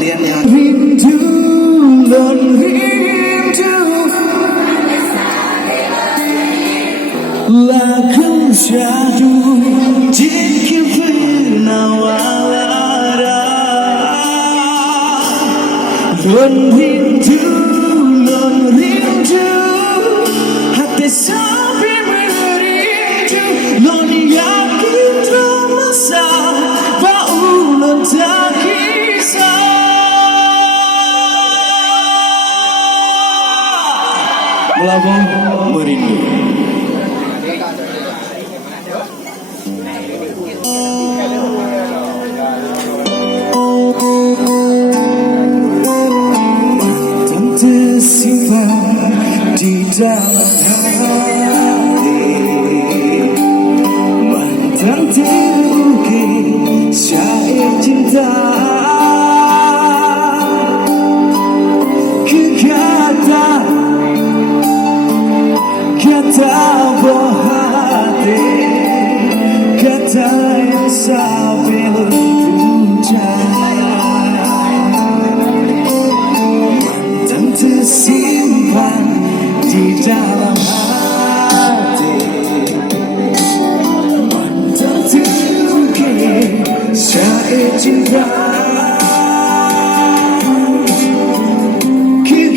kalian yang rindu, rindu, lagu jadul jika penawara, rindu, hati sampai merindu, yakin terasa baulan tak kisah. Meulaboh Meurindu. Mantan tersimpan di dalam hati, mantan terukir syair cinta, kata bohate, kata yang sampai berpuncak, mantan tersimpan di dalam hati, mantan terukir syair cinta,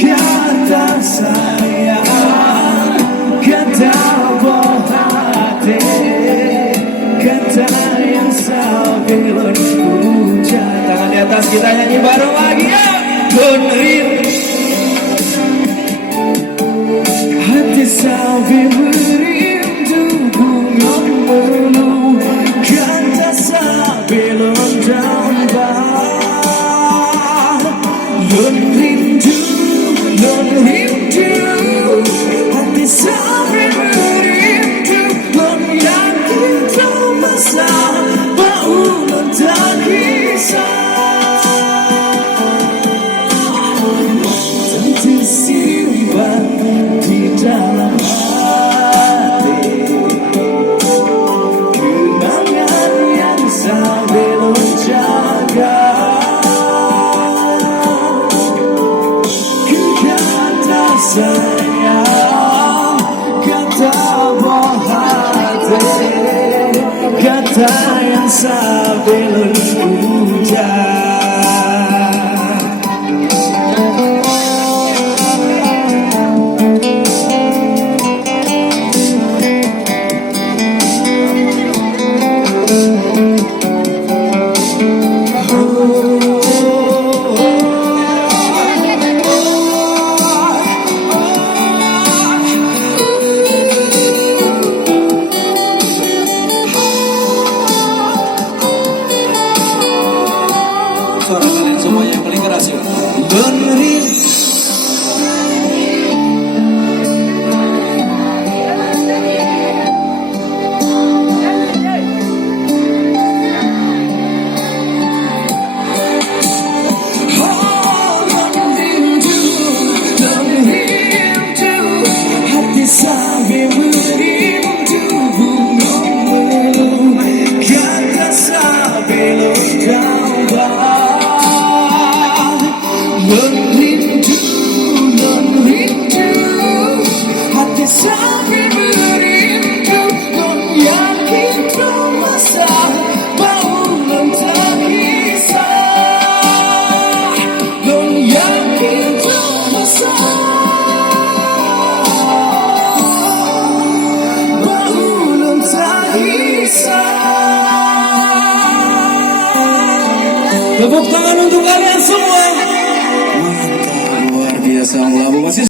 kata sayang, kata bohate, kata yang sampai berpuncak. Tangan di atas, kita nyanyi bareng lagi ya. Hati sampai merindu, gunung meluh, kata sampai londambah. Rindu, hati sampai merindu, yakin terasa baulan tak kisah. Tersimpan di dalam hati, kenangan yang sampai lo jaga. Kata sayang, kata bohate, kata yang sampai berpuncak. suara kalian semuanya yang paling keras ya. Tepuk tangan untuk kalian semua. Mantap, luar biasa. Meulaboh masih